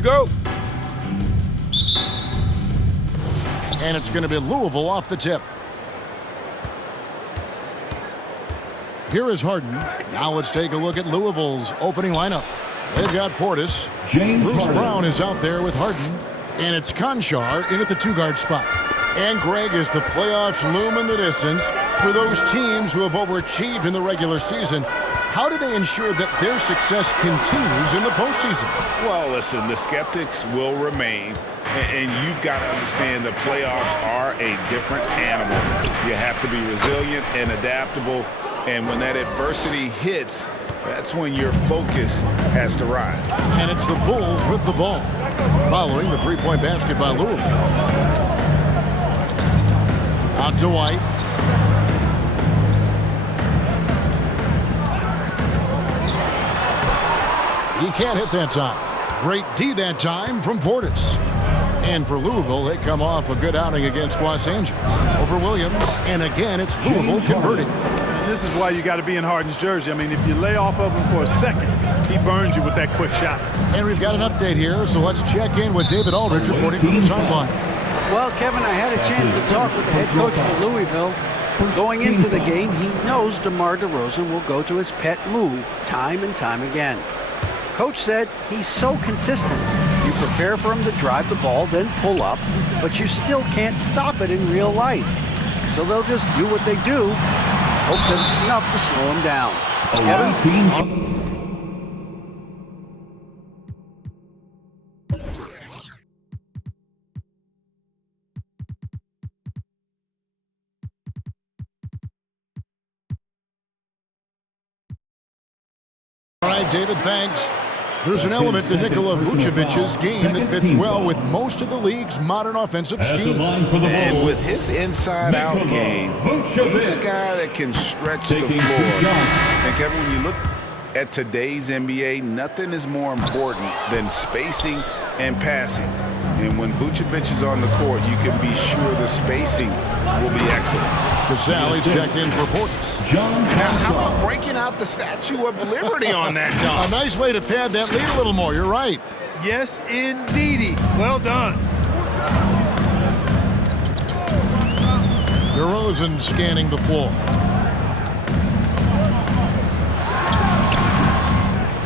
we go. And it's going to be Louisville off the tip. Here is Harden. Now let's take a look at Louisville's opening lineup. They've got Portis. Bruce Brown is out there with Harden. And it's Conchar in at the two-guard spot. And Greg, as the playoffs loom in the distance, for those teams who have overachieved in the regular season, how do they ensure that their success continues in the postseason? Well, listen, the skeptics will remain. And you've got to understand the playoffs are a different animal. You have to be resilient and adaptable. And when that adversity hits, that's when your focus has to rise. And it's the Bulls with the ball. Following the three-point basket by Louisville. Out to White. He can't hit that time. Great D that time from Portis. And for Louisville, they come off a good outing against Los Angeles over Williams. And again, it's Louisville converting. This is why you got to be in Harden's jersey. I mean, if you lay off of him for a second, he burns you with that quick shot. And we've got an update here, so let's check in with David Aldridge reporting from the sideline. Well, Kevin, I had a chance to talk with the head coach for Louisville. Going into the game, he knows DeMar DeRozan will go to his pet move time and time again. Coach said he's so consistent. You prepare for him to drive the ball, then pull up, but you still can't stop it in real life. So they'll just do what they do, hope that it's enough to slow him down. Kevin? All right, David, thanks. There's an element to Nikola Vucevic's game that fits well with most of the league's modern offensive scheme. And with his inside-out game, he's a guy that can stretch the floor. And Kevin, when you look at today's NBA, nothing is more important than spacing and passing. And when Vucevic is on the court, you can be sure the spacing will be excellent. Casale's checked in for Portis. Now, how about breaking out the Statue of Liberty on that dunk? A nice way to pad that lead a little more. You're right. Yes, indeedy. Well done. DeRozan scanning the floor.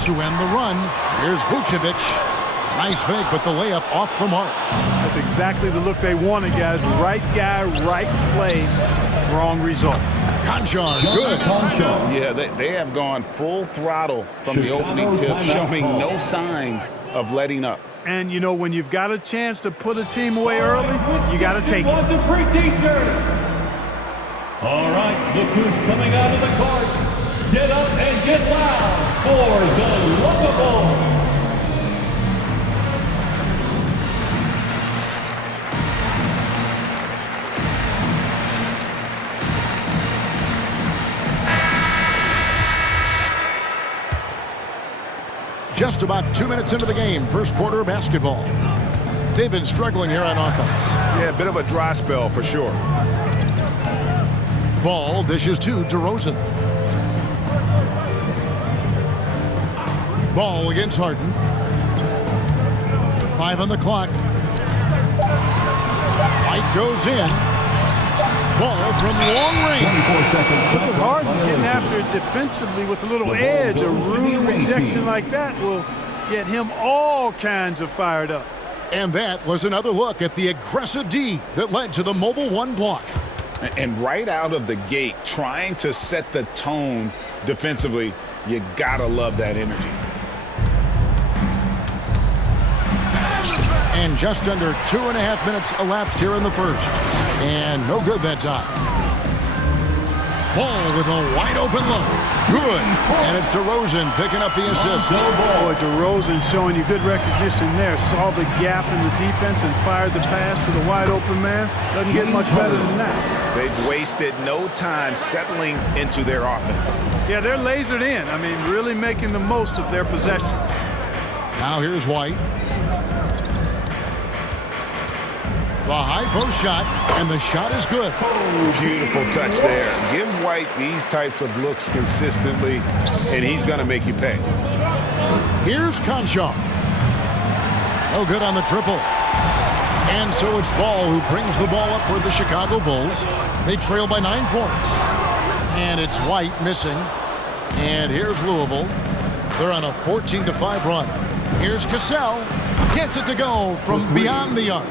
To end the run, here's Vucevic. Nice fake, but the layup off the mark. That's exactly the look they wanted, guys. Right guy, right play, wrong result. Conchar, good. Yeah, they have gone full throttle from the opening tip, showing no signs of letting up. And, you know, when you've got a chance to put a team away early, you got to take it. All right, look who's coming out of the court. Get up and get loud for the Louisville. Just about 2 minutes into the game, first quarter of basketball. They've been struggling here on offense. Yeah, a bit of a dry spell for sure. Ball dishes to DeRozan. Ball against Harden. 5 on the clock. White goes in. Ball from long range. Look at Harden getting after it defensively with a little edge. A rude rejection like that will get him all kinds of fired up. And that was another look at the aggressive D that led to the mobile one block. And right out of the gate, trying to set the tone defensively, you gotta love that energy. And just under 2.5 minutes elapsed here in the first. And no good that time. Ball with a wide open look. Good. And it's DeRozan picking up the assist. Boy, DeRozan showing you good recognition there. Saw the gap in the defense and fired the pass to the wide open man. Doesn't get much better than that. They've wasted no time settling into their offense. Yeah, they're lasered in. I mean, really making the most of their possessions. Now here's White. The high post shot, and the shot is good. Beautiful touch there. Give White these types of looks consistently, and he's going to make you pay. Here's Conchar. No good on the triple. And so it's Ball who brings the ball up for the Chicago Bulls. They trail by 9 points. And it's White missing. And here's Louisville. They're on a 14-5 run. Here's Cassell. Gets it to go from beyond the arc.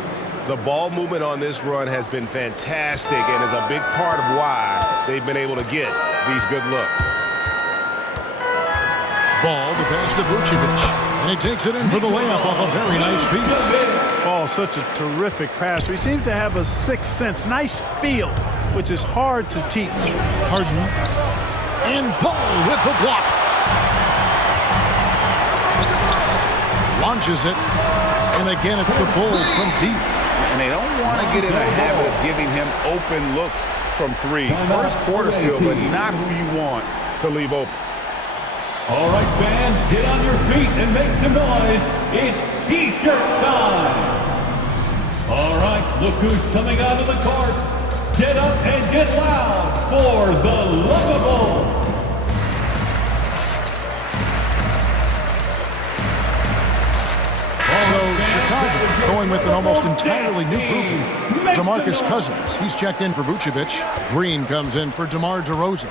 The ball movement on this run has been fantastic and is a big part of why they've been able to get these good looks. Ball to pass to Vucevic. And he takes it in for the layup off a very nice feed. Ball, such a terrific passer. He seems to have a sixth sense. Nice feel, which is hard to teach. Harden. And Ball with the block. Launches it. And again, it's the Bulls from deep. And they don't want to get in a habit of giving him open looks from three. First quarter still, but not who you want to leave open. All right, fans, get on your feet and make some noise. It's T-shirt time. All right, look who's coming out of the court. Get up and get loud for the Louisville. So Chicago going with an almost entirely new group. DeMarcus Cousins, he's checked in for Vucevic. Green comes in for DeMar DeRozan.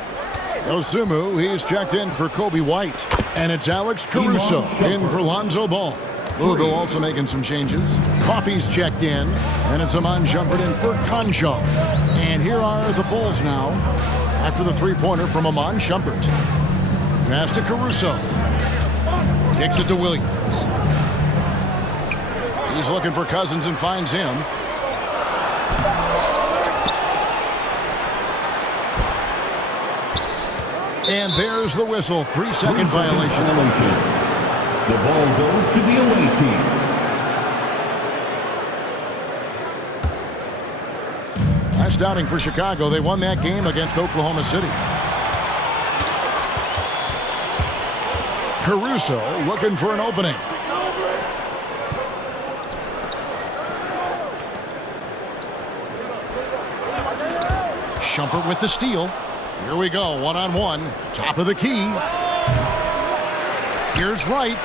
Osumu, he's checked in for Kobe White. And it's Alex Caruso in for Lonzo Ball. Louisville also making some changes. Coffey's checked in. And it's Iman Shumpert in for Concho. And here are the Bulls now after the three-pointer from Iman Shumpert. Pass to Caruso. Kicks it to Williams. He's looking for Cousins and finds him. And there's the whistle. 3-second violation. The ball goes to the away team. Last outing for Chicago. They won that game against Oklahoma City. Caruso looking for an opening. Shumpert with the steal. Here we go, one-on-one. Top of the key. Here's Wright.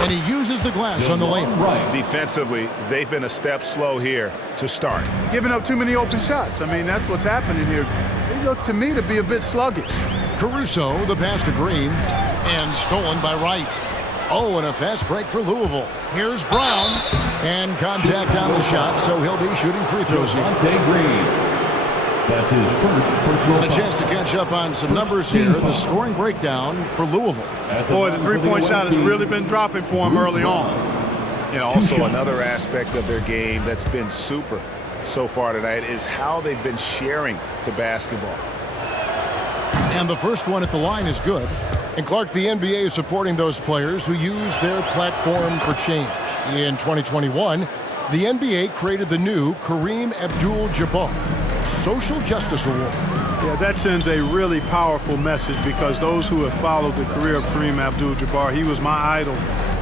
And he uses the glass on the lane. Defensively, they've been a step slow here to start. Giving up too many open shots. I mean, that's what's happening here. They look to me to be a bit sluggish. Caruso, the pass to Green. And stolen by Wright. Oh, and a fast break for Louisville. Here's Brown. And contact on the shot, so he'll be shooting free throws here. Green. That's his first personal. And a chance to catch up on some numbers here. The scoring breakdown for Louisville. Boy, the three-point shot has really been dropping for him early on. And also another aspect of their game that's been super so far tonight is how they've been sharing the basketball. And the first one at the line is good. And Clark, the NBA is supporting those players who use their platform for change. In 2021, the NBA created the new Kareem Abdul-Jabbar Social Justice Award. Yeah, that sends a really powerful message because those who have followed the career of Kareem Abdul-Jabbar, he was my idol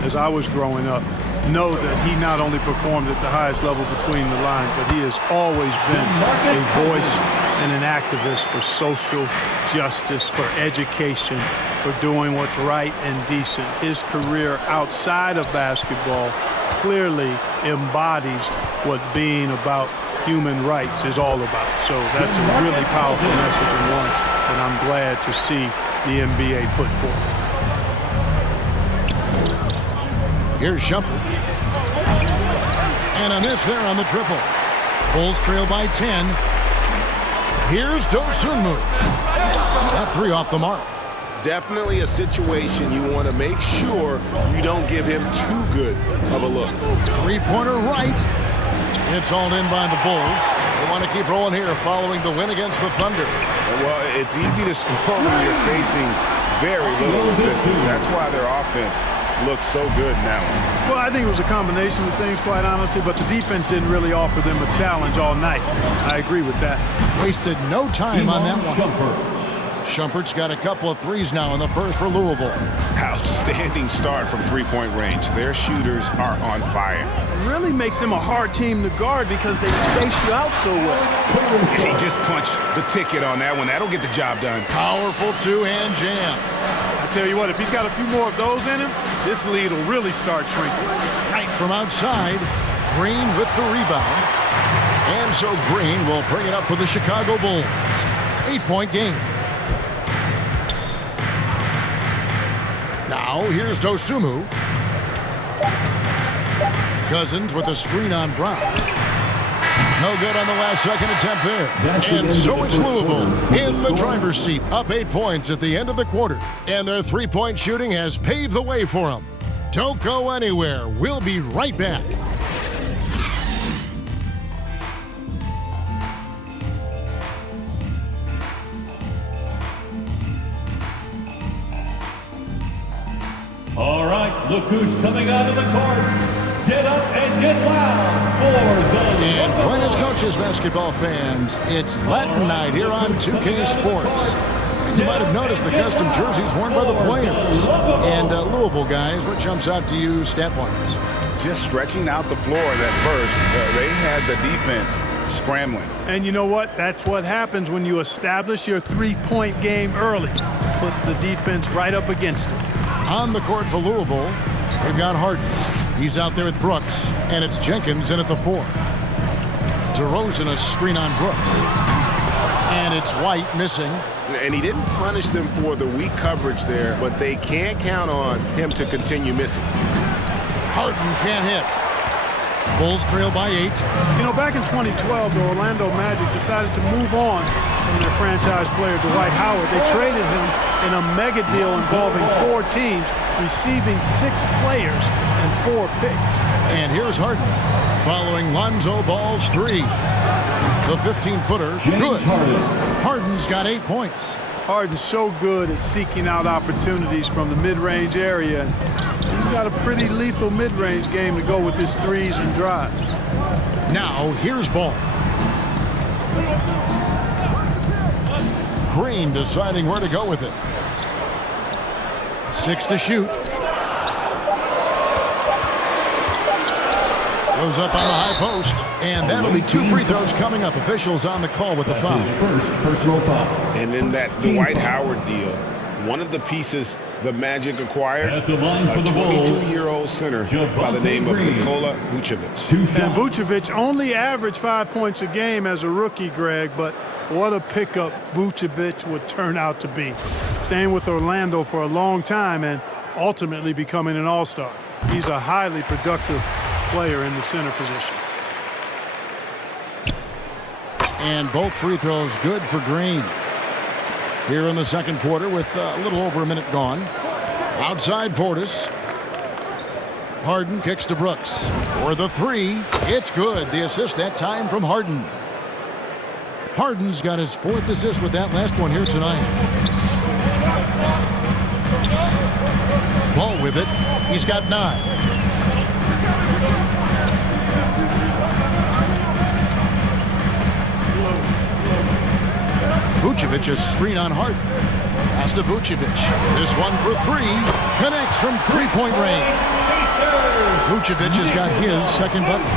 as I was growing up, know that he not only performed at the highest level between the lines, but he has always been a voice and an activist for social justice, for education, for doing what's right and decent. His career outside of basketball clearly embodies what being about human rights is all about. So that's a really powerful message and one that I'm glad to see the NBA put forth. Here's Shumpert. And a miss there on the triple. Bulls trail by 10. Here's Dosunmu. That three off the mark. Definitely a situation you want to make sure you don't give him too good of a look. Three-pointer right. It's all in by the Bulls. They want to keep rolling here following the win against the Thunder. Well, it's easy to score when you're facing very little resistance. That's why their offense looks so good now. Well, I think it was a combination of things, quite honestly, but the defense didn't really offer them a challenge all night. I agree with that. Wasted no time on that one. Shumpert's got a couple of threes now in the first for Louisville. Outstanding start from three-point range. Their shooters are on fire. It really makes them a hard team to guard because they space you out so well. He just punched the ticket on that one. That'll get the job done. Powerful two-hand jam. I tell you what, if he's got a few more of those in him, this lead will really start shrinking. Right from outside, Green with the rebound. And so Green will bring it up for the Chicago Bulls. 8-point game. Now here's Dosunmu. Cousins with a screen on Brown. No good on the last second attempt there. And so it's Louisville in the driver's seat, up 8 points at the end of the quarter. And their three-point shooting has paved the way for them. Don't go anywhere. We'll be right back. All right, look who's coming out of the court. Get up and get loud for the... And buenas noches, basketball fans. It's Latin night here on 2K Sports. You might have noticed the custom jerseys worn by the players. And Louisville guys, what jumps out to you stat-wise? Just stretching out the floor that first. They had the defense scrambling. And you know what? That's what happens when you establish your three-point game early. Puts the defense right up against it. On the court for Louisville, they've got Harden. He's out there with Brooks, and it's Jenkins in at the 4. DeRozan a screen on Brooks. And it's White missing. And he didn't punish them for the weak coverage there, but they can't count on him to continue missing. Harden can't hit. Bulls trail by 8. You know, back in 2012, the Orlando Magic decided to move on from their franchise player, Dwight Howard. They traded him in a mega deal involving 4 teams, receiving 6 players and 4 picks. And here's Harden following Lonzo Ball's 3. The 15-footer, good. Harden's got 8 points. Harden's so good at seeking out opportunities from the mid-range area. He's got a pretty lethal mid-range game to go with his threes and drives. Now, here's Ball. Green deciding where to go with it. 6 to shoot. Goes up on the high post, and that'll be 2 free throws coming up. Officials on the call with the foul. First personal foul. And in that Dwight Howard deal, one of the pieces the Magic acquired, At the line for a the Bulls, 22-year-old center by the name of Nikola Vucevic. And Vucevic only averaged 5 points a game as a rookie, Greg, but what a pickup Vucevic would turn out to be. Staying with Orlando for a long time and ultimately becoming an all-star. He's a highly productive player in the center position. And both free throws good for Green. Here in the second quarter with a little over a minute gone. Outside Portis. Harden kicks to Brooks. For the 3, it's good. The assist that time from Harden. Harden's got his 4th assist with that last one here tonight. Ball with it. He's got 9. Vucevic a screen on Harden. Pass to Vucevic. This one for 3. Connects from 3-point range. Vucevic has got his second bucket.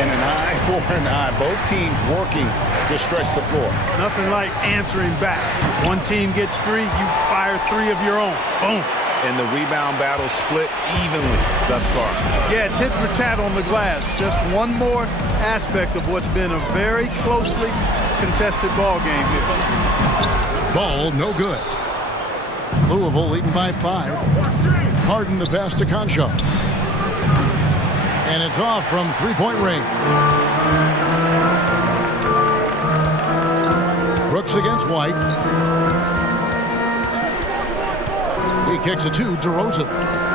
And an eye for an eye. Both teams working to stretch the floor. Nothing like answering back. One team gets 3, you fire 3 of your own. Boom. And the rebound battle split evenly thus far. Yeah, tit for tat on the glass. Just one more aspect of what's been a very closely contested ball game here. Ball no good. Louisville leading by 5. Harden the pass to Conchar. And it's off from 3-point range. Brooks against White. He kicks it to DeRozan.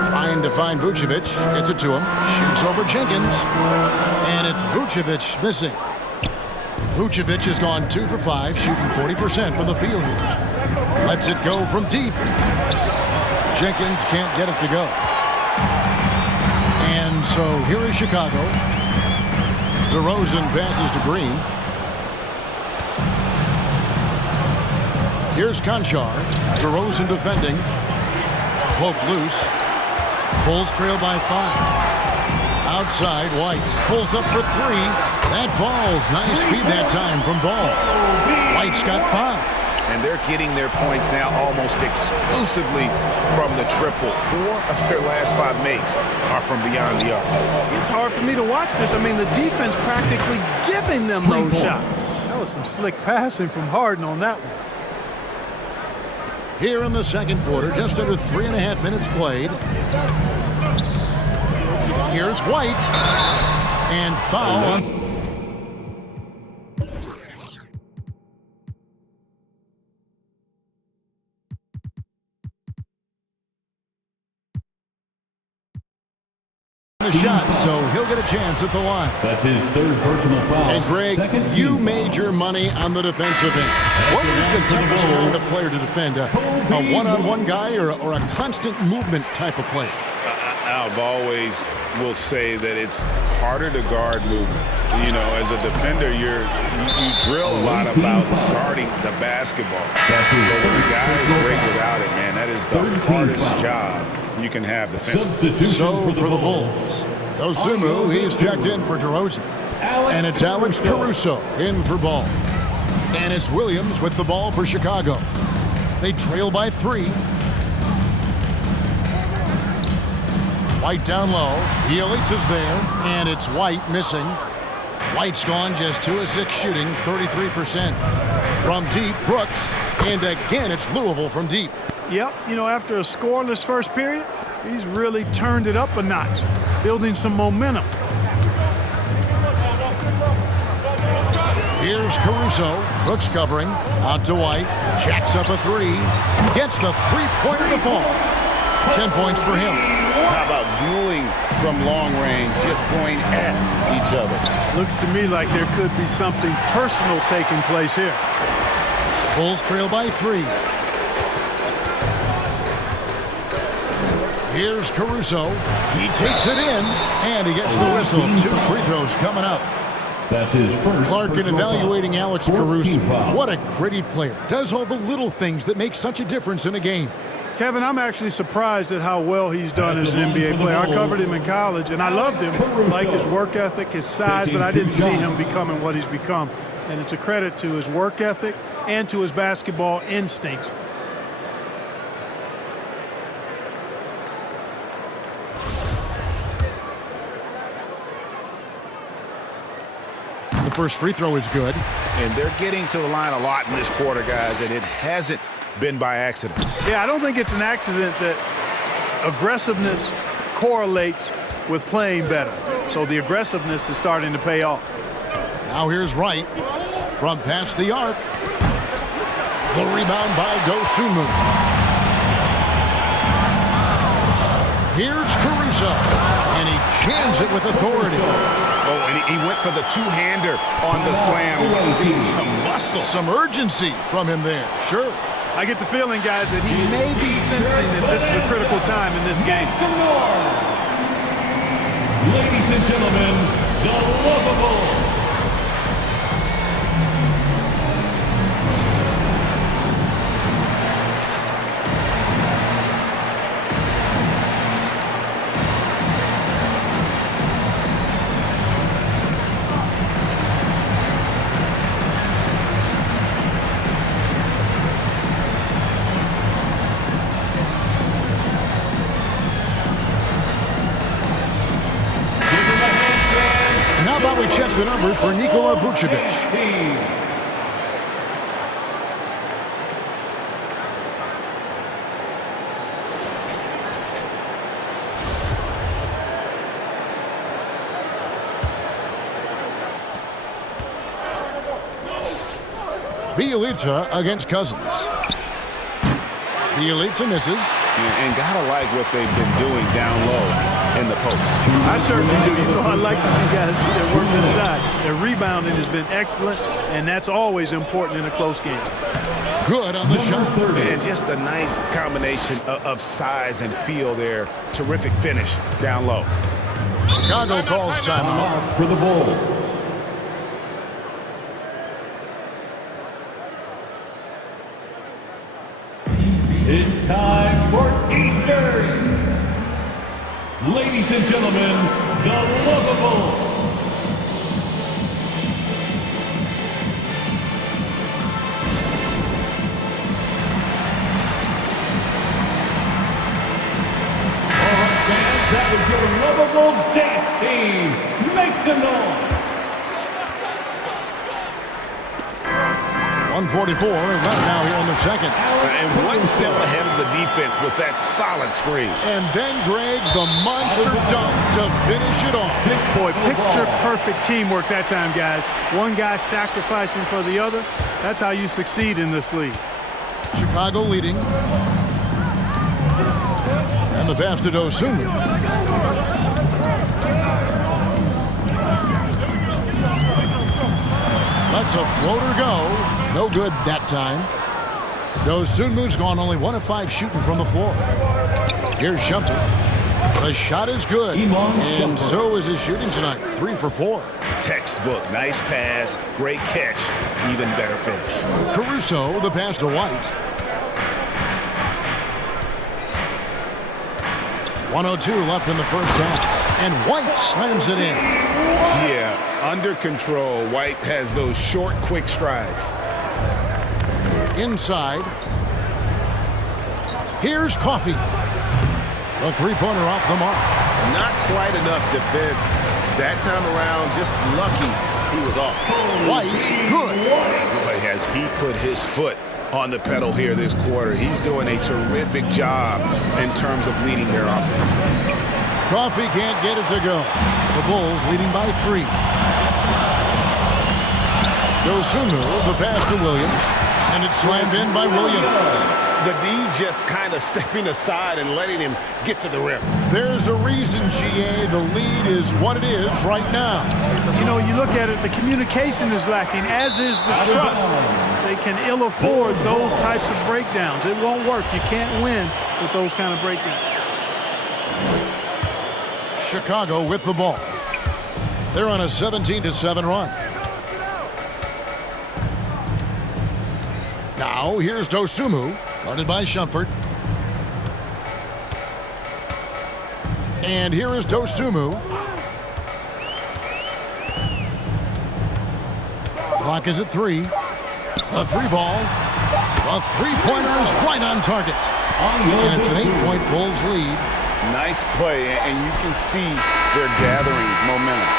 Trying to find Vucevic. Gets it to him. Shoots over Jenkins. And it's Vucevic missing. Vucevic has gone 2 for 5, shooting 40% from the field here. Lets it go from deep. Jenkins can't get it to go. And so here is Chicago. DeRozan passes to Green. Here's Conchar. DeRozan defending. Poke loose. Bulls trail by 5. Outside, White pulls up for 3. That falls. Nice feed that time from Ball. White's got 5. And they're getting their points now almost exclusively from the triple. 4 of their last 5 makes are from beyond the arc. It's hard for me to watch this. I mean, the defense practically giving them those shots. That was some slick passing from Harden on that one. Here in the second quarter, just under 3.5 minutes played. Here's White. And foul on the shot, so he'll get a chance at the line. That's his 3rd personal foul. And Greg, you made your money on the defensive end. What is the toughest kind of player to defend? A one-on-one guy or a constant movement type of player? I've always will say that it's harder to guard movement. You know, as a defender, you drill a lot about guarding the basketball. But when the guy is great without it, man, that is the hardest job you can have defensively. So for the Bulls, Osumu, he's checked in for DeRozan. And it's Alex Caruso in for Ball. And it's Williams with the ball for Chicago. They trail by 3. White down low. Bjelica is there, and it's White missing. White's gone just 2 of 6 shooting, 33%. From deep, Brooks. And again, it's Louisville from deep. Yep, you know, after a scoreless first period, he's really turned it up a notch, building some momentum. Here's Caruso. Brooks covering. Out to White. Jacks up a 3. Gets the 3-pointer to fall. 10 points for him. How about dueling from long range, just going at each other? Looks to me like there could be something personal taking place here. Bulls trail by 3. Here's Caruso. He takes it in, and he gets the whistle. 2 free throws coming up. That's his first. Larkin evaluating Alex Caruso. What a gritty player. Does all the little things that make such a difference in a game. Kevin, I'm actually surprised at how well he's done as an NBA player. I covered him in college, and I loved him. Liked his work ethic, his size, but I didn't see him becoming what he's become. And it's a credit to his work ethic and to his basketball instincts. The first free throw is good. And they're getting to the line a lot in this quarter, guys, and it hasn't been by accident. Yeah, I don't think it's an accident that aggressiveness correlates with playing better. So the aggressiveness is starting to pay off. Now here's Wright from past the arc. The rebound by Dosunmu. Here's Caruso, and he jams it with authority. Oh, and he went for the two-hander on the slam. See some muscle. Some urgency from him there, sure. I get the feeling, guys, that he may be sensing that this is a critical time in this game. Ladies and gentlemen, the Louisville. We check the numbers for Nikola Vucevic. Bjelica against Cousins. Bjelica misses. And gotta like what they've been doing down low in the post. I certainly do. You know, I like to see guys do their work inside. Their rebounding has been excellent, and that's always important in a close game. Good on the shot. And just a nice combination of size and feel there. Terrific finish down low. Chicago calls timeout for the Bulls. It's time for T-shirts. Ladies and gentlemen, the Louisville. Bulls dance team. Make some noise. 1:44 left now here in the second. And one step ahead of the defense with that solid screen. And then, Greg, the monster dunk to finish it off. Boy, picture-perfect teamwork that time, guys. One guy sacrificing for the other. That's how you succeed in this league. Chicago leading. And the pass to Dosunmu. Lets a floater go. No good that time. Dosunmu's gone only 1 of 5 shooting from the floor. Here's Shumpert. The shot is good. And so is his shooting tonight. 3 for 4. Textbook. Nice pass. Great catch. Even better finish. Caruso, the pass to White. 1:02 left in the first half. And White slams it in. Yeah, under control. White has those short, quick strides. Inside. Here's Coffey. A three-pointer off the mark. Not quite enough defense. That time around, just lucky he was off. White, good. Boy, has he put his foot on the pedal here this quarter. He's doing a terrific job in terms of leading their offense. Coffey can't get it to go. The Bulls leading by 3. Dosunmu, the pass to Williams. And it's slammed in by Williams. The D just kind of stepping aside and letting him get to the rim. There's a reason, GA, the lead is what it is right now. You know, you look at it, the communication is lacking, as is the trust. They can ill afford those types of breakdowns. It won't work. You can't win with those kind of breakdowns. Chicago with the ball. They're on a 17-7 run. Now here's Dosunmu, guarded by Shumpert. And here is Dosunmu. Clock is at 3. A 3-ball. A 3-pointer is right on target. And it's an 8-point Bulls lead. Nice play, and you can see they're gathering momentum.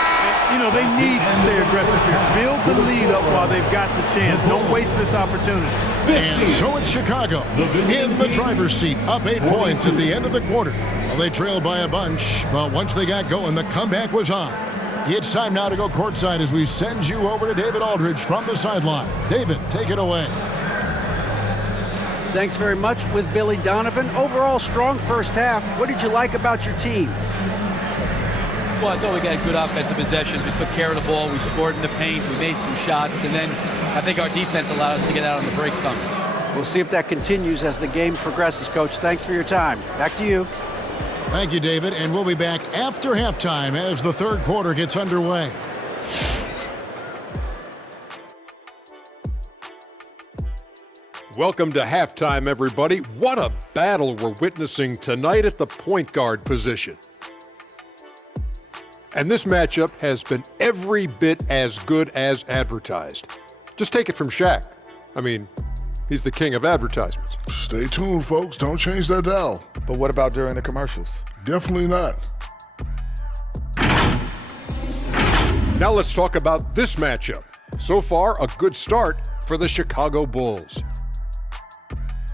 You know, they need to stay aggressive here. Build the lead up while they've got the chance. Don't waste this opportunity. And so it's Chicago in the driver's seat, up 8 points at the end of the quarter. Well, they trailed by a bunch, but once they got going, the comeback was on. It's time now to go courtside as we send you over to David Aldridge from the sideline. David, take it away. Thanks very much with Billy Donovan. Overall, strong first half. What did you like about your team? Well, I thought we got good offensive possessions. We took care of the ball. We scored in the paint. We made some shots. And then I think our defense allowed us to get out on the break some. We'll see if that continues as the game progresses, Coach. Thanks for your time. Back to you. Thank you, David. And we'll be back after halftime as the third quarter gets underway. Welcome to halftime, everybody. What a battle we're witnessing tonight at the point guard position. And this matchup has been every bit as good as advertised. Just take it from Shaq. I mean, he's the king of advertisements. Stay tuned, folks. Don't change that dial. But what about during the commercials? Definitely not. Now let's talk about this matchup. So far, a good start for the Chicago Bulls.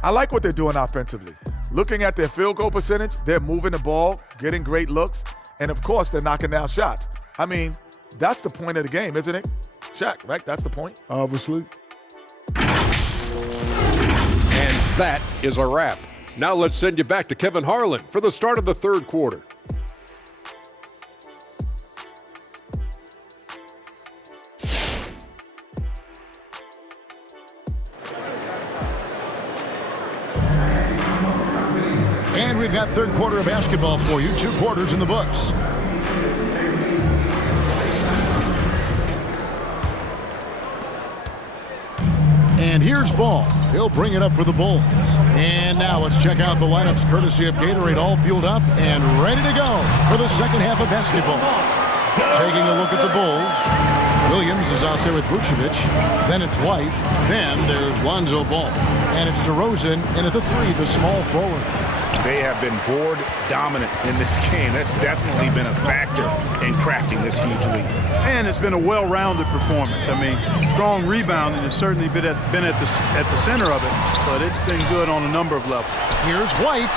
I like what they're doing offensively. Looking at their field goal percentage, they're moving the ball, getting great looks, and of course, they're knocking down shots. I mean, that's the point of the game, isn't it? Shaq, right? That's the point. Obviously. And that is a wrap. Now let's send you back to Kevin Harlan for the start of the third quarter. And we've got third quarter of basketball for you. 2 quarters in the books. And here's Ball. He'll bring it up for the Bulls. And now let's check out the lineups courtesy of Gatorade, all fueled up and ready to go for the second half of basketball. Taking a look at the Bulls. Williams is out there with Vucevic. Then it's White. Then there's Lonzo Ball. And it's DeRozan, and at the 3, the small forward. They have been board dominant in this game. That's definitely been a factor in crafting this huge lead. And it's been a well-rounded performance. I mean, strong rebounding has certainly been at the center of it, but it's been good on a number of levels. Here's White.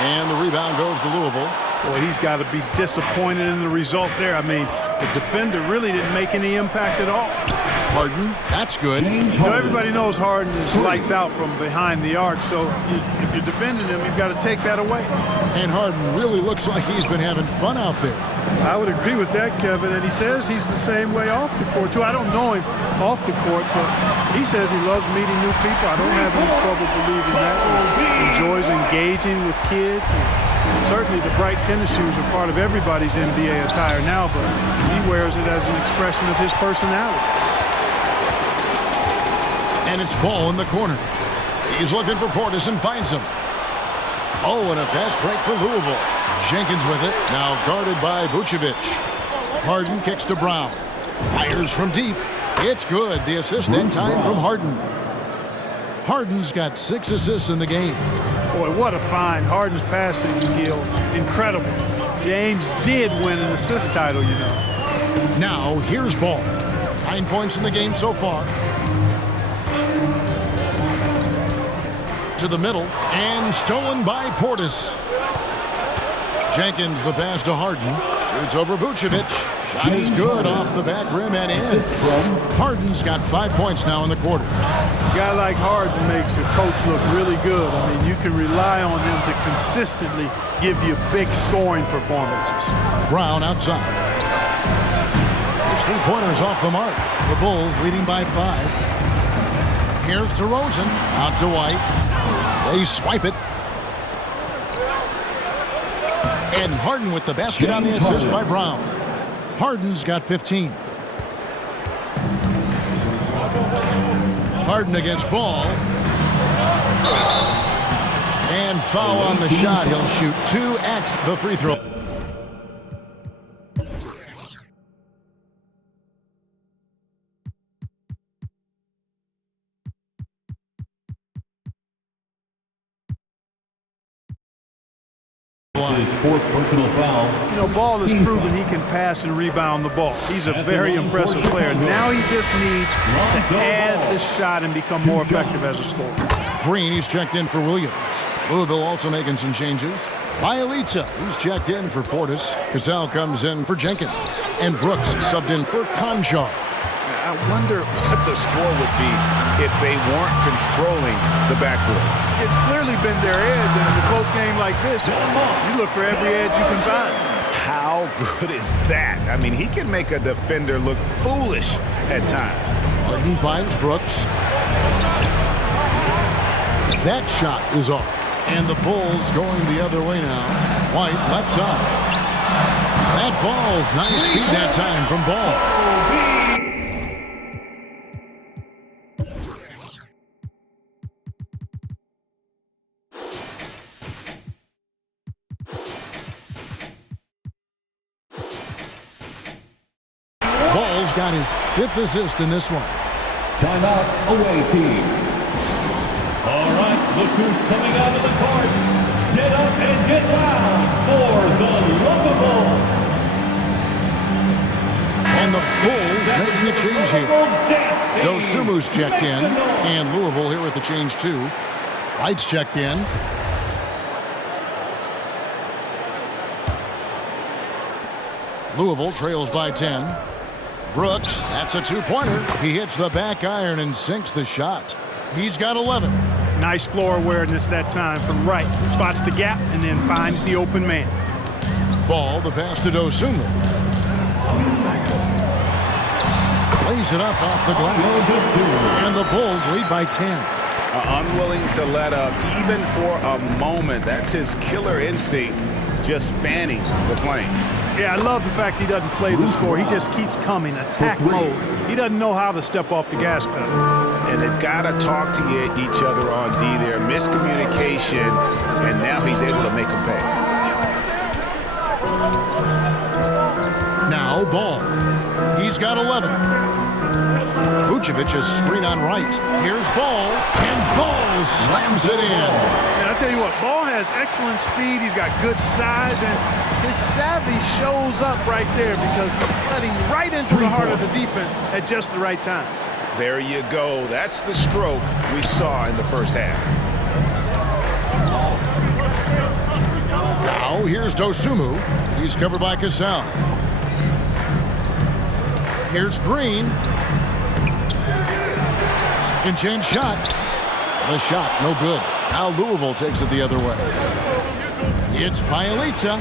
And the rebound goes to Louisville. Boy, he's got to be disappointed in the result there. I mean, the defender really didn't make any impact at all. Harden, that's good. Everybody knows Harden is lights out from behind the arc, so if you're defending him, you've got to take that away. And Harden really looks like he's been having fun out there. I would agree with that, Kevin, and he says he's the same way off the court, too. I don't know him off the court, but he says he loves meeting new people. I don't have any trouble believing that. He enjoys engaging with kids. Certainly the bright tennis shoes are part of everybody's NBA attire now, but he wears it as an expression of his personality. And it's Ball in the corner. He's looking for Portis and finds him. Oh, and a fast break for Louisville. Jenkins with it, now guarded by Vucevic. Harden kicks to Brown. Fires from deep. It's good. The assist that time from Harden. Harden's got 6 assists in the game. Boy, what a find. Harden's passing skill. Incredible. James did win an assist title, you know. Now, here's Ball. 9 points in the game so far. To the middle, and stolen by Portis. Jenkins, the pass to Harden. Shoots over Vucevic. Shot is good off the back rim and in. Harden's got 5 points now in the quarter. A guy like Harden makes a coach look really good. I mean, you can rely on him to consistently give you big scoring performances. Brown outside. His 3-pointers off the mark. The Bulls leading by 5. Here's DeRozan. Out to White. They swipe it. And Harden with the basket on the assist by Brown. Harden's got 15. Harden against Ball. And foul on the shot. He'll shoot 2 at the free throw. His 4th personal foul. You know, Ball has proven he can pass and rebound the ball. He's a very impressive player. Now he just needs to add the shot and become more effective as a scorer. Green, he's checked in for Williams. Louisville also making some changes. Bielitsa, he's checked in for Portis. Cassell comes in for Jenkins. And Brooks subbed in for Conchar. I wonder what the score would be if they weren't controlling the backboard. It's clearly been their edge, and in a close game like this, you look for every edge you can find. How good is that? I mean, he can make a defender look foolish at times. Harden finds Brooks. That shot is off. And the Bulls going the other way now. White left side. That falls. Nice feed that time from Ball. Ball's got his 5th assist in this one. Timeout, away team. All right, look who's coming out of the court. Get up and get loud for the Louisville. And the Bulls making a change here. Dosumu's checked in, and Louisville here with the change too. White's checked in. Louisville trails by 10. Brooks, that's a 2-pointer. He hits the back iron and sinks the shot. He's got 11. Nice floor awareness that time from right. Spots the gap and then finds the open man. Ball, the pass to Dosunmu. Plays it up off the glass. And the Bulls lead by 10. Unwilling to let up even for a moment. That's his killer instinct, just fanning the flame. Yeah, I love the fact he doesn't play the score. He just keeps coming, attack mode. He doesn't know how to step off the gas pedal. And they've got to talk to each other on D there. Miscommunication, and now he's able to make them pay. Now Ball. He's got 11. Vucevic is screen on right. Here's Ball, and Ball slams it in. Yeah, that's tell you what, Ball has excellent speed. He's got good size, and his savvy shows up right there because he's cutting right into the heart of the defense at just the right time. There you go. That's the stroke we saw in the first half. Now here's Dosunmu. He's covered by Cassell. Here's Green. Second chance shot. The shot, no good. Now Louisville takes it the other way. It's Bielitsa.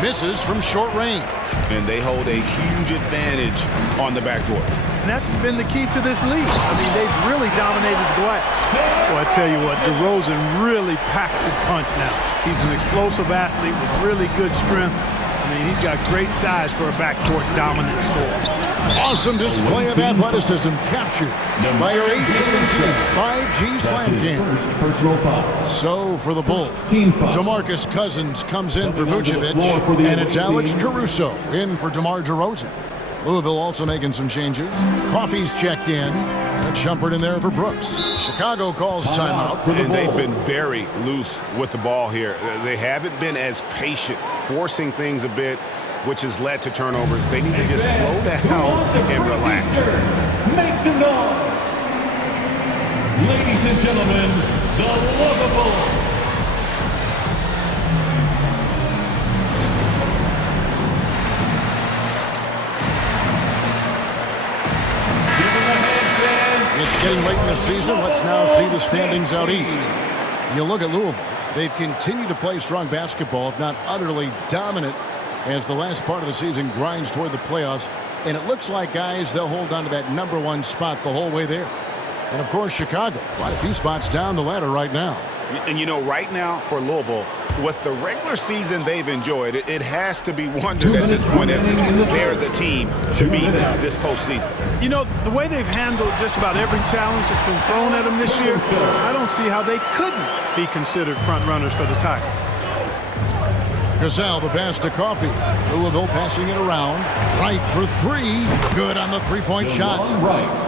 Misses from short range. And they hold a huge advantage on the backcourt. And that's been the key to this league. I mean, they've really dominated the glass. Well, I tell you what, DeRozan really packs a punch now. He's an explosive athlete with really good strength. I mean, he's got great size for a backcourt dominant scorer. Awesome display of athleticism captured by your AT&T 5G slam cam. So for the Bulls, DeMarcus Cousins comes in for Vucevic, and it's Alex Caruso in for DeMar DeRozan. Louisville also making some changes. Coffey's checked in. And Shumpert in there for Brooks. Chicago calls timeout. And they've been very loose with the ball here. They haven't been as patient, forcing things a bit, which has led to turnovers. They need to just slow down and relax. Make some noise. Ladies and gentlemen, the Louisville. It's getting late in the season. Let's now see the standings out east. You look at Louisville. They've continued to play strong basketball, if not utterly dominant, as the last part of the season grinds toward the playoffs. And it looks like, guys, they'll hold on to that #1 spot the whole way there. And, of course, Chicago, quite a few spots down the ladder right now. And, you know, right now for Louisville, with the regular season they've enjoyed, it has to be wondered at this point if they're the team to beat this postseason. You know, the way they've handled just about every challenge that's been thrown at them this year, I don't see how they couldn't be considered front runners for the title. Cassell, the pass to Coffey. Louisville passing it around. Wright for three. Good on the three-point shot.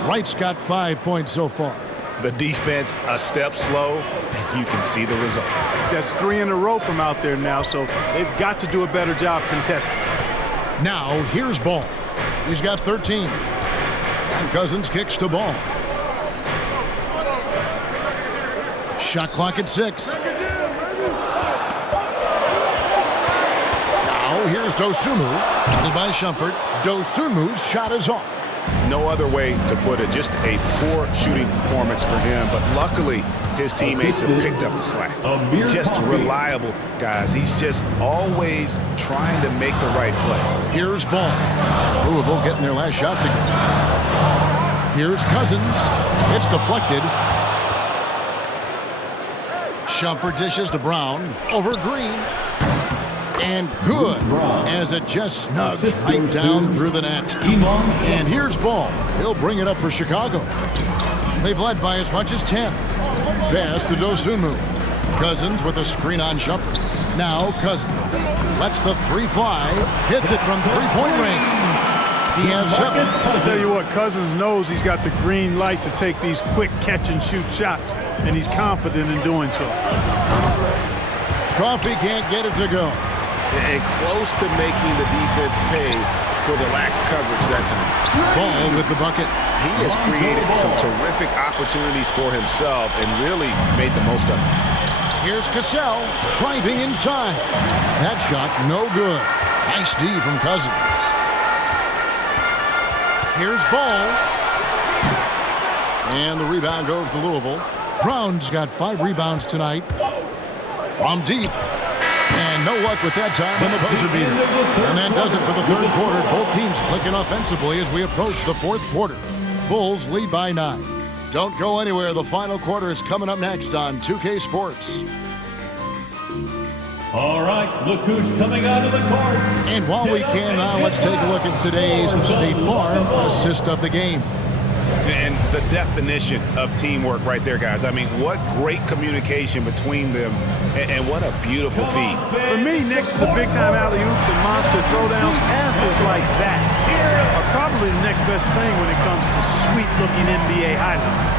Wright's got 5 points so far. The defense a step slow, and you can see the results. That's 3 in a row from out there now, so they've got to do a better job contesting. Now, here's Ball. He's got 13. And Cousins kicks to Ball. Shot clock at 6. Now, here's Dosunmu. Counted by Shumpert. Dosunmu's shot is off. No other way to put it. Just a poor shooting performance for him. But luckily, his teammates have picked up the slack. Just reliable, guys. He's just always trying to make the right play. Here's Ball. Louisville getting their last shot to go. Here's Cousins. It's deflected. Shumpert dishes to Brown. Over Green. And good, as it just snugs right down through the net. And here's Ball. He'll bring it up for Chicago. They've led by as much as 10. Pass to Dosunmu. Cousins with a screen on Shumpert. Now Cousins lets the three fly. Hits it from three-point range. He has 7. I'll tell you what, Cousins knows he's got the green light to take these quick catch-and-shoot shots, and he's confident in doing so. Coffey can't get it to go. And close to making the defense pay for the lax coverage that time. Ball with the bucket. He has created some terrific opportunities for himself and really made the most of it. Here's Cassell driving inside. That shot no good. Nice D from Cousins. Here's Ball. And the rebound goes to Louisville. Brown's got 5 rebounds tonight. From deep. And no luck with that time on the buzzer beater. And that does it for the third quarter. Both teams clicking offensively as we approach the fourth quarter. Bulls lead by 9. Don't go anywhere. The final quarter is coming up next on 2K Sports. All right, look who's coming out of the court. And while we can now, let's take a look at today's State Farm assist of the game. And the definition of teamwork right there, guys. I mean, what great communication between them, and what a beautiful feed. For me, next to the big-time alley-oops and monster throwdowns, passes like that are probably the next best thing when it comes to sweet-looking NBA highlights.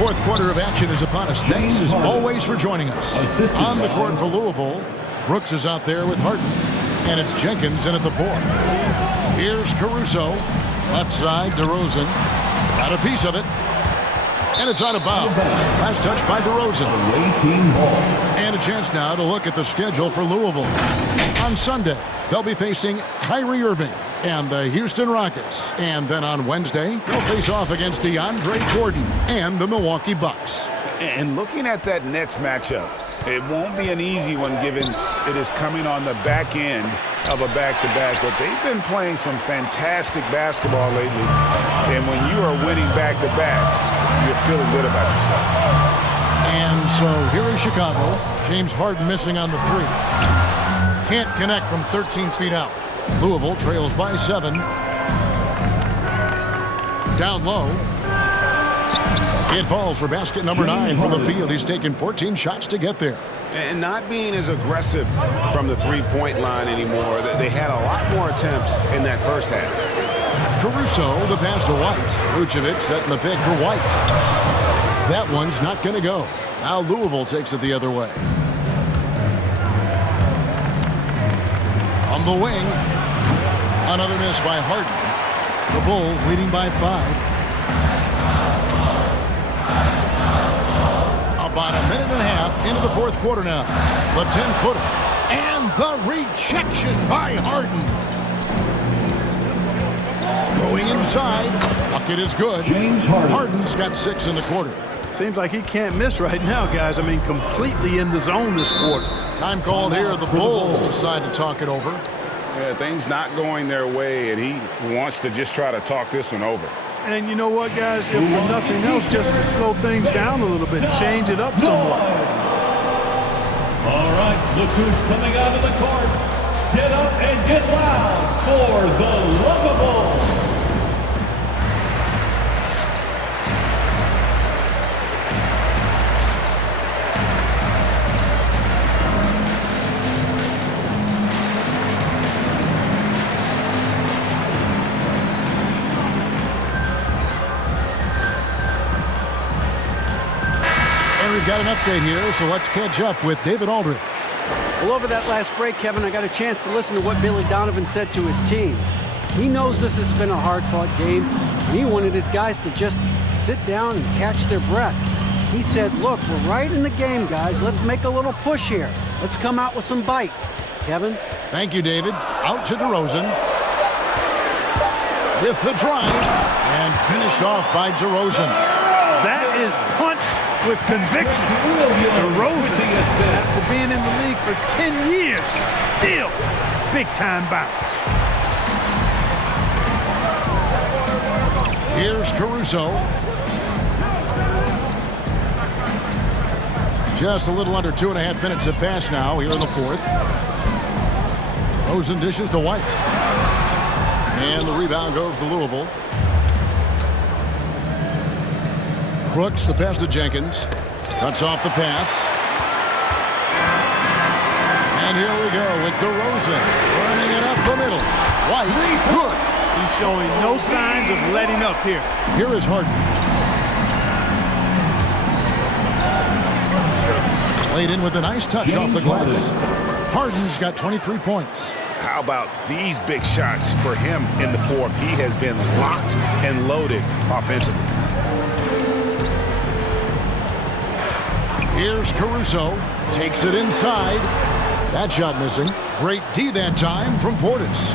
Fourth quarter of action is upon us. Thanks as always for joining us. On the court for Louisville, Brooks is out there with Harden. And it's Jenkins in at the 4. Here's Caruso. Left side, DeRozan. Got a piece of it. And it's out of bounds. Last touch by DeRozan. And a chance now to look at the schedule for Louisville. On Sunday, they'll be facing Kyrie Irving and the Houston Rockets. And then on Wednesday, they'll face off against DeAndre Jordan and the Milwaukee Bucks. And looking at that Nets matchup, it won't be an easy one given it is coming on the back end of a back-to-back, but they've been playing some fantastic basketball lately. And when you are winning back-to-backs, you're feeling good about yourself. And so here is Chicago. James Harden missing on the 3. Can't connect from 13 feet out. Louisville trails by 7. Down low. It falls for basket number 9 from the field. He's taken 14 shots to get there. And not being as aggressive from the three-point line anymore. They had a lot more attempts in that first half. Caruso, the pass to White. Vucevic setting the pick for White. That one's not going to go. Now Louisville takes it the other way. From the wing, another miss by Harden. The Bulls leading by 5. About a minute and a half into the fourth quarter now. The 10-footer. And the rejection by Harden. Going inside. Bucket is good. James Harden. Harden's got 6 in the quarter. Seems like he can't miss right now, guys. I mean, completely in the zone this quarter. Time called here. The Bulls decide to talk it over. Yeah, things not going their way, and he wants to just try to talk this one over. And you know what, guys? If for nothing else, just to slow things down a little bit, change it up somewhat. All right, look who's coming out of the court. Get up and get loud for the Louisville. We've got an update here, so let's catch up with David Aldridge. Well, over that last break, Kevin, I got a chance to listen to what Billy Donovan said to his team. He knows this has been a hard-fought game, and he wanted his guys to just sit down and catch their breath. He said, look, we're right in the game, guys. Let's make a little push here. Let's come out with some bite. Kevin? Thank you, David. Out to DeRozan. With the drive, and finished off by DeRozan. That is punched with conviction. DeRozan, after being in the league for 10 years, still big-time bounce. Here's Caruso. Just a little under 2.5 minutes have passed now here in the fourth. DeRozan dishes to White. And the rebound goes to Louisville. Brooks, the pass to Jenkins. Cuts off the pass. And here we go with DeRozan running it up the middle. White, good. He's showing no signs of letting up here. Here is Harden. Played in with a nice touch off the glass. Harden's got 23 points. How about these big shots for him in the fourth? He has been locked and loaded offensively. Here's Caruso. Takes it inside. That shot missing. Great D that time from Portis.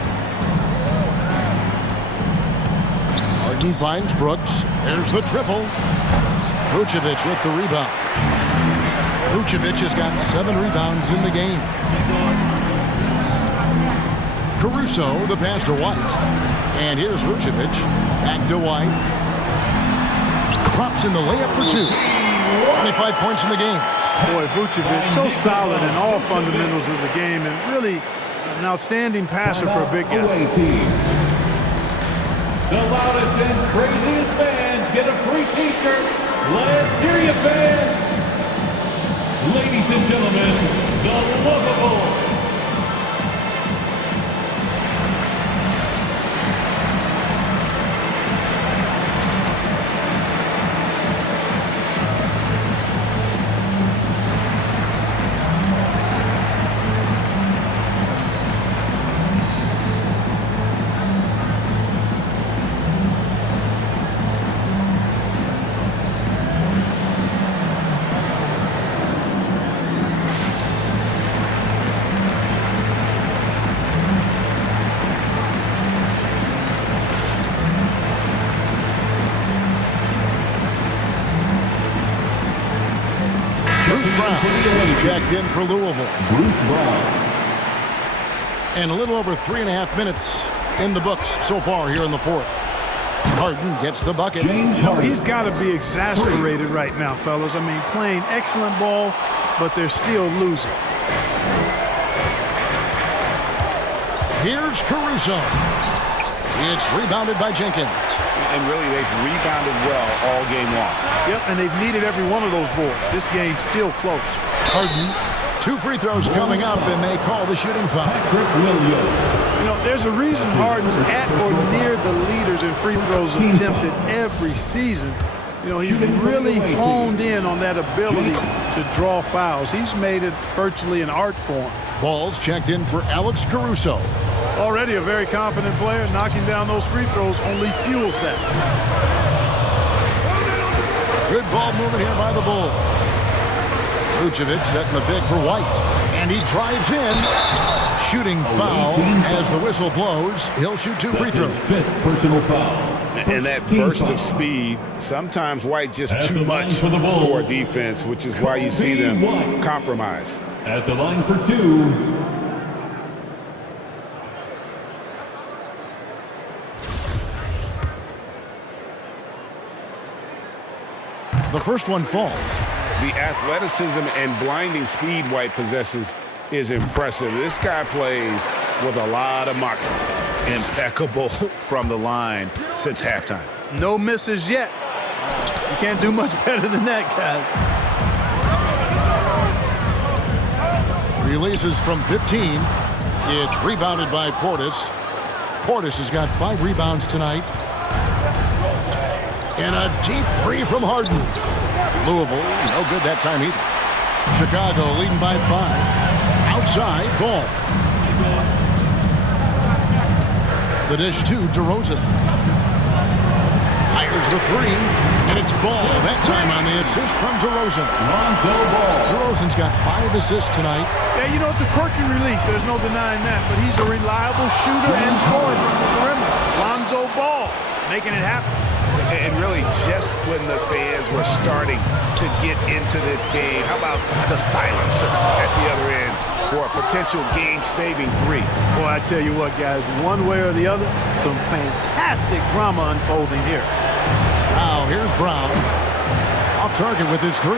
Harden finds Brooks. There's the triple. Vucevic with the rebound. Vucevic has got 7 rebounds in the game. Caruso, the pass to White. And here's Vucevic. Back to White. Drops in the layup for 2. 25 points in the game. Boy, Vucevic, so solid in all fundamentals of the game, and really an outstanding passer for a big guy. The loudest and craziest fans get a free t-shirt. Let's hear you, fans. Ladies and gentlemen, the Louisville. checked in for Louisville. Bruce Brown. And a little over 3.5 minutes in the books so far here in the fourth. Harden gets the bucket. James Harden. He's got to be exasperated right now, fellas. I mean, playing excellent ball, but they're still losing. Here's Caruso. It's rebounded by Jenkins. And really, they've rebounded well all game long. Yep, and they've needed every one of those boards. This game's still close. Harden, 2 free throws coming up, and they call the shooting foul. Patrick Williams. You know, there's a reason Harden's at or near the leaders in free throws attempted every season. You know, he's really honed in on that ability to draw fouls. He's made it virtually an art form. Ball's checked in for Alex Caruso. Already a very confident player. Knocking down those free throws only fuels that. Good ball movement here by the Bulls. Vucevic setting the pick for White. And he drives in. Shooting foul as the whistle blows. He'll shoot 2 free throws. 5th personal foul. And that burst of speed, sometimes White just too much for defense, which is why you see them compromise. At the line for 2. The first one falls. The athleticism and blinding speed White possesses is impressive. This guy plays with a lot of moxie. Impeccable from the line since halftime. No misses yet. You can't do much better than that, guys. Releases from 15. It's rebounded by Portis. Portis has got 5 rebounds tonight. And a deep 3 from Harden. Louisville, no good that time either. Chicago leading by 5. Outside, Ball. The dish to DeRozan. Fires the 3, and it's Ball. That time on the assist from DeRozan. Lonzo Ball. DeRozan's got 5 assists tonight. Yeah, you know, it's a quirky release. There's no denying that. But he's a reliable shooter and scorer from the perimeter. Lonzo Ball making it happen. And really, just when the fans were starting to get into this game, how about the silencer at the other end for a potential game-saving 3? Boy, I tell you what, guys, one way or the other, some fantastic drama unfolding here. Now, here's Brown. Off target with his 3.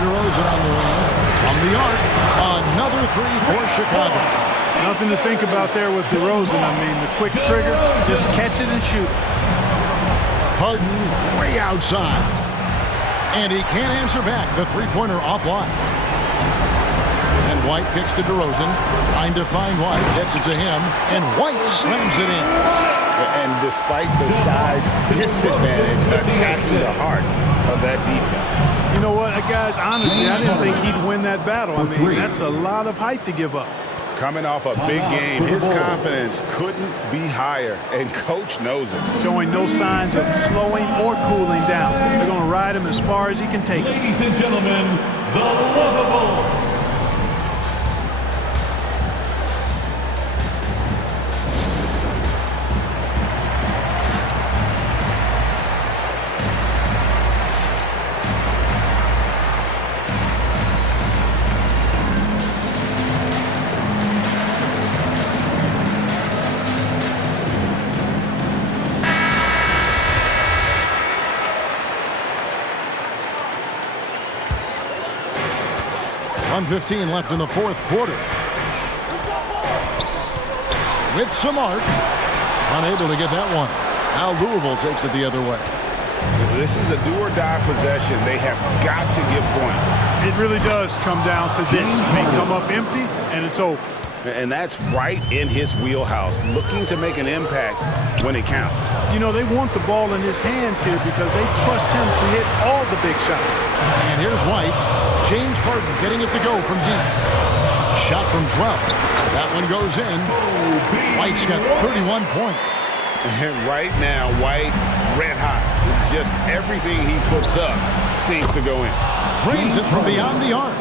DeRozan on the wing. From the arc, another 3 for Chicago. Nothing to think about there with DeRozan. I mean, the quick trigger, just catch it and shoot. Harden way outside. And he can't answer back. The 3-pointer offline. And White kicks to DeRozan. Trying to find White. Gets it to him. And White slams it in. And despite the size disadvantage, attacking the heart of that defense. You know what, guys? Honestly, I didn't think he'd win that battle. I mean, that's a lot of height to give up. Coming off a big game, his confidence couldn't be higher, and Coach knows it. Showing no signs of slowing or cooling down. They're going to ride him as far as he can take it. Ladies and gentlemen, the lovable. .15 left in the fourth quarter. With some arc. Unable to get that one. Now Louisville takes it the other way. This is a do-or-die possession. They have got to give points. It really does come down to this. They come up empty, and it's over. And that's right in his wheelhouse, looking to make an impact when it counts. You know, they want the ball in his hands here because they trust him to hit all the big shots. And here's White. James Harden getting it to go from deep. Shot from 12. That one goes in. White's got 31 points. And right now, White red hot. Just everything he puts up seems to go in. Drains it from beyond the arc.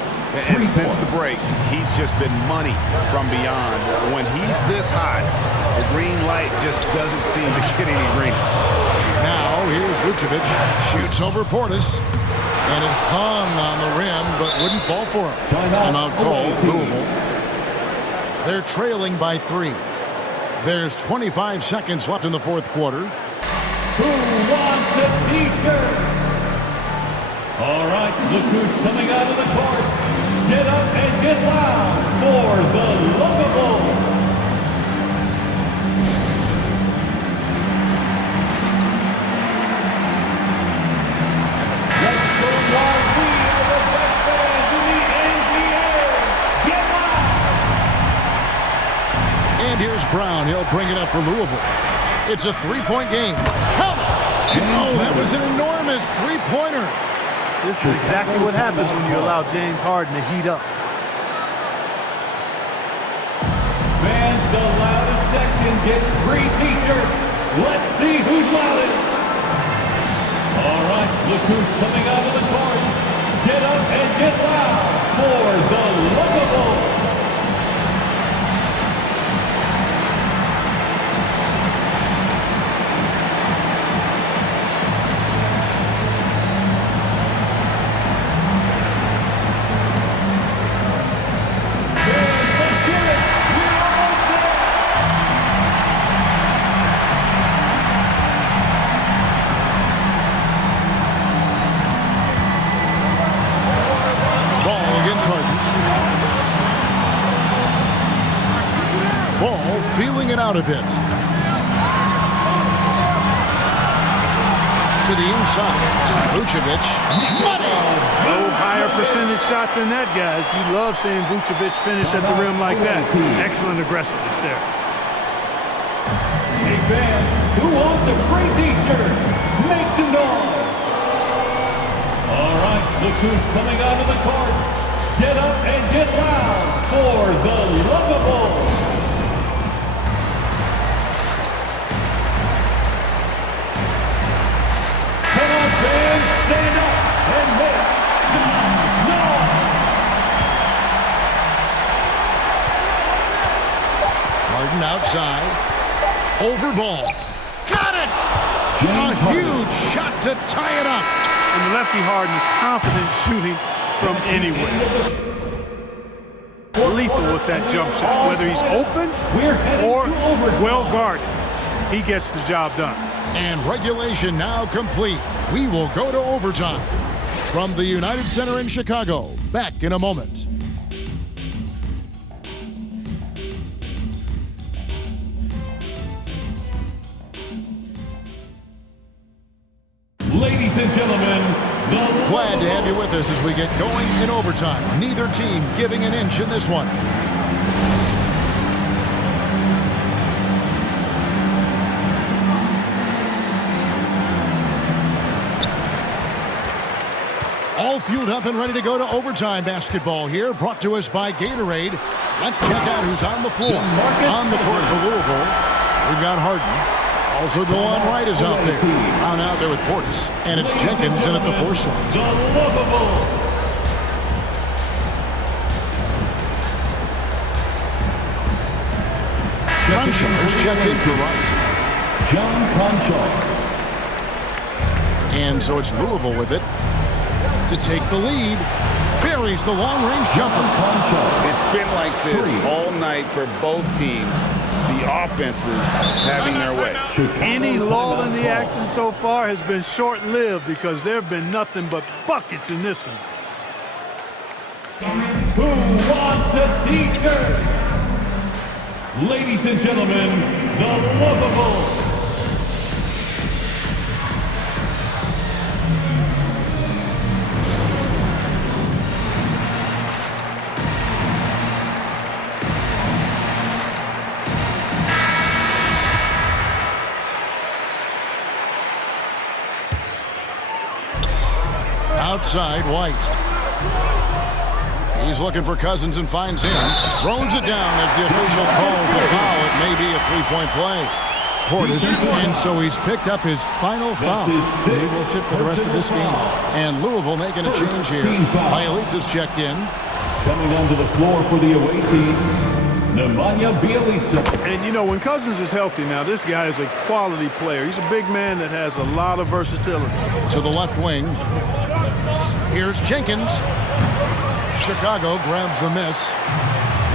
And since the break, he's just been money from beyond. When he's this hot, the green light just doesn't seem to get any greener. Now here's Vucevic. Shoots over Portis. And it hung on the rim, but wouldn't fall for him. Timeout called, Louisville. They're trailing by 3. There's 25 seconds left in the fourth quarter. Who wants a t-shirt? All right, look who's coming out of the court. Get up and get loud for the Louisville. Let's go while we are the best fans in the NBA. Get loud. And here's Brown. He'll bring it up for Louisville. It's a 3-point game. Count it! Oh, that was an enormous three-pointer. This is exactly what happens when you allow James Harden to heat up. Fans, the loudest section gets free t-shirts. Let's see who's loudest. All right, look who's coming out of the court. Get up and get loud for the Louisville. Ball feeling it out a bit. To the inside. Vucevic. Money! No higher percentage shot than that, guys. You love seeing Vucevic finish at the rim like that. Excellent aggressiveness there. Hey fans, who wants a free t-shirt? Make some noise. All right, look who's coming out of the court. Get up and get loud for the Louisville. Come on, fans, stand up and make some noise. Harden outside. Over ball. Got it! A huge shot to tie it up. And the lefty Harden is confident shooting from anywhere. Lethal with that jump shot. Whether he's open or well guarded, he gets the job done. And regulation now complete. We will go to overtime. From the United Center in Chicago, back in a moment. Ladies and gentlemen, glad to have you with us as we get going in overtime. Neither team giving an inch in this one. All fueled up and ready to go to overtime basketball here, brought to us by Gatorade. Let's check out who's on the floor. On the court for Louisville, we've got Harden. Also, DeLon Wright is out there. Brown out there with Portis. And it's Jenkins in at the 4 slot. Crenshaw is checked in for Wright. John Crenshaw. And so it's Louisville with it to take the lead. Buries the long-range jumper. It's been like this all night for both teams. The offenses having their way. Any lull in the action so far has been short-lived because there have been nothing but buckets in this one. Who wants a t-shirt? Ladies and gentlemen, the Louisville. Outside, White. He's looking for Cousins and finds him. Throws it down as the official calls the foul. It may be a three-point play. Portis, and so he's picked up his final foul. He will sit for the rest of this game. And Louisville making a change here. Bielitsa's checked in. Coming onto the floor for the away team, Nemanja Bjelica. And you know, when Cousins is healthy now, this guy is a quality player. He's a big man that has a lot of versatility. To the left wing. Here's Jenkins. Chicago grabs the miss.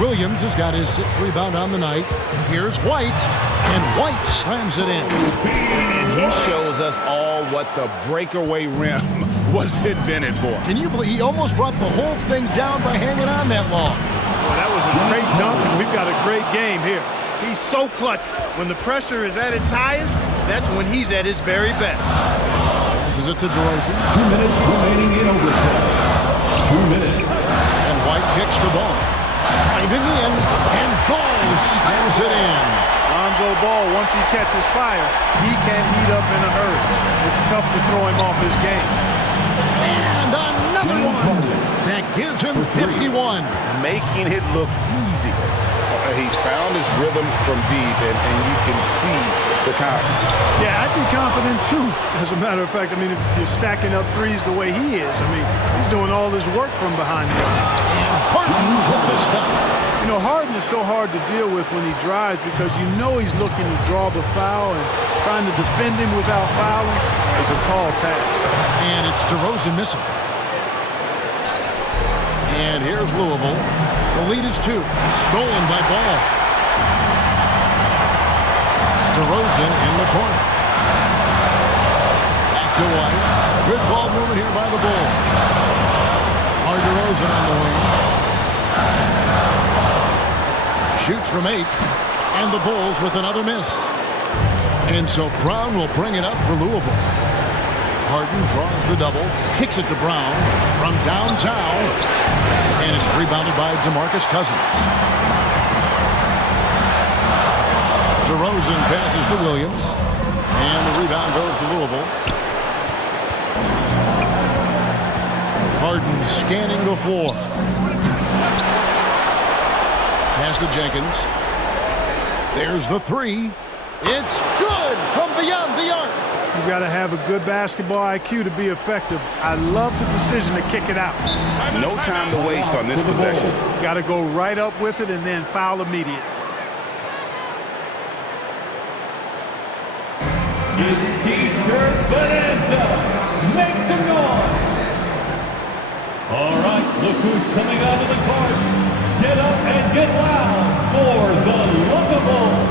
Williams has got his 6th rebound on the night. Here's White, and White slams it in. And he shows us all what the breakaway rim was invented for. Can you believe he almost brought the whole thing down by hanging on that long? Well, that was a great dunk, and we've got a great game here. He's so clutch. When the pressure is at its highest, that's when he's at his very best. Passes it to DeRozan. 2 minutes remaining in overtime. 2 minutes. And White kicks the ball. Drive in the end, and Ball slams it in. Lonzo Ball, once he catches fire, he can heat up in a hurry. It's tough to throw him off his game. And another one that gives him 51. Making it look easy. He's found his rhythm from deep, and you can see the confidence. Yeah, I'd be confident too. As a matter of fact, I mean, if you're stacking up threes the way he is, I mean, he's doing all this work from behind the arc. And Harden with the stuff. You know, Harden is so hard to deal with when he drives because you know he's looking to draw the foul, and trying to defend him without fouling is a tall task. And it's DeRozan missing. And here's Louisville. The lead is 2. Stolen by Ball. DeRozan in the corner. Back to White. Good ball movement here by the Bulls. DeRozan on the wing. Shoots from 8. And the Bulls with another miss. And so Brown will bring it up for Louisville. Harden draws the double. Kicks it to Brown from downtown. And it's rebounded by DeMarcus Cousins. DeRozan passes to Williams. And the rebound goes to Louisville. Harden scanning the floor. Pass to Jenkins. There's the 3. It's good from beyond the arc. You've got to have a good basketball IQ to be effective. I love the decision to kick it out. No time to waste on this possession. Got to go right up with it and then foul immediate. It's T-shirt Bonanza. Make some noise. All right, look who's coming out of the court. Get up and get loud for the Louisville.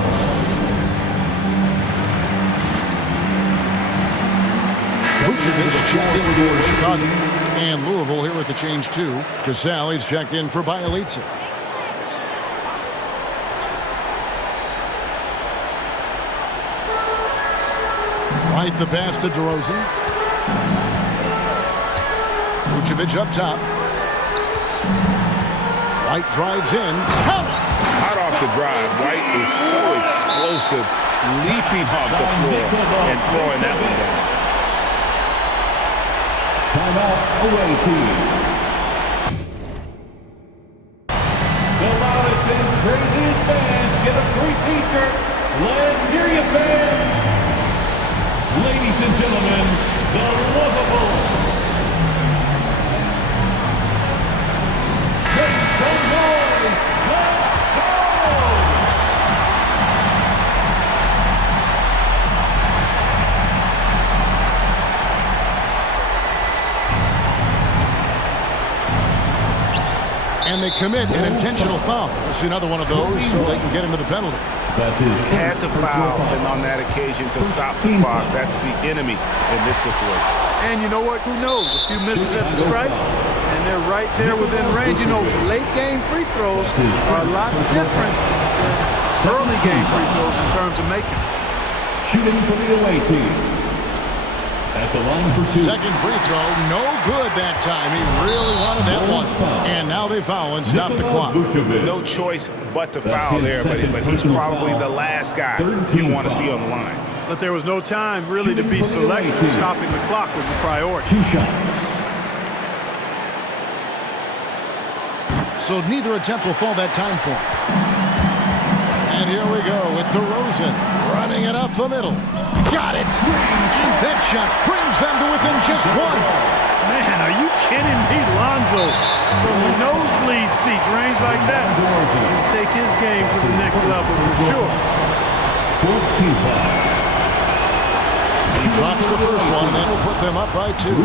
Vucevic checked in for Chicago. And Louisville here with the change too. Casale's checked in for Bielitsa. Right the pass to DeRozan. Vucevic up top. White drives in. Count it! Hot off the drive. White is so explosive, leaping off the floor and throwing that one down. Timeout, away team. The loudest and craziest fans get a free T-shirt. Let's hear you, fans. Ladies and gentlemen, the Louisville. Make some noise. Let's go. And they commit an intentional foul. We'll see another one of those so they can get into the penalty. Had to foul, and on that occasion to stop the clock. That's the enemy in this situation. And you know what? Who knows? A few misses at the stripe, and they're right there within range. You know, late game free throws are a lot different than early game free throws in terms of making. Shooting for the away team. At the line for 2. Second free throw, no good that time. He really wanted that one. And now they foul and stop the clock. No choice but to foul there, but he's probably the last guy you want to see on the line. But there was no time really to be selective. Stopping the clock was the priority. 2 shots. So neither attempt will fall that time for him. And here we go with DeRozan running it up the middle. Got it! And that shot brings them to within just 1. Man, are you kidding me? Lonzo from the nosebleed seats, range like that. He'll take his game to the next level for sure. 14-5. He drops the first one, and that will put them up by 2.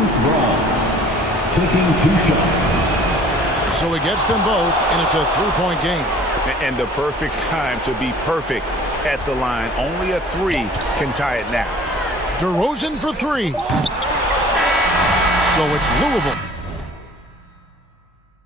taking 2 shots. So he gets them both, and it's a 3-point game. And the perfect time to be perfect at the line. Only a 3 can tie it now. DeRozan for 3. So it's Louisville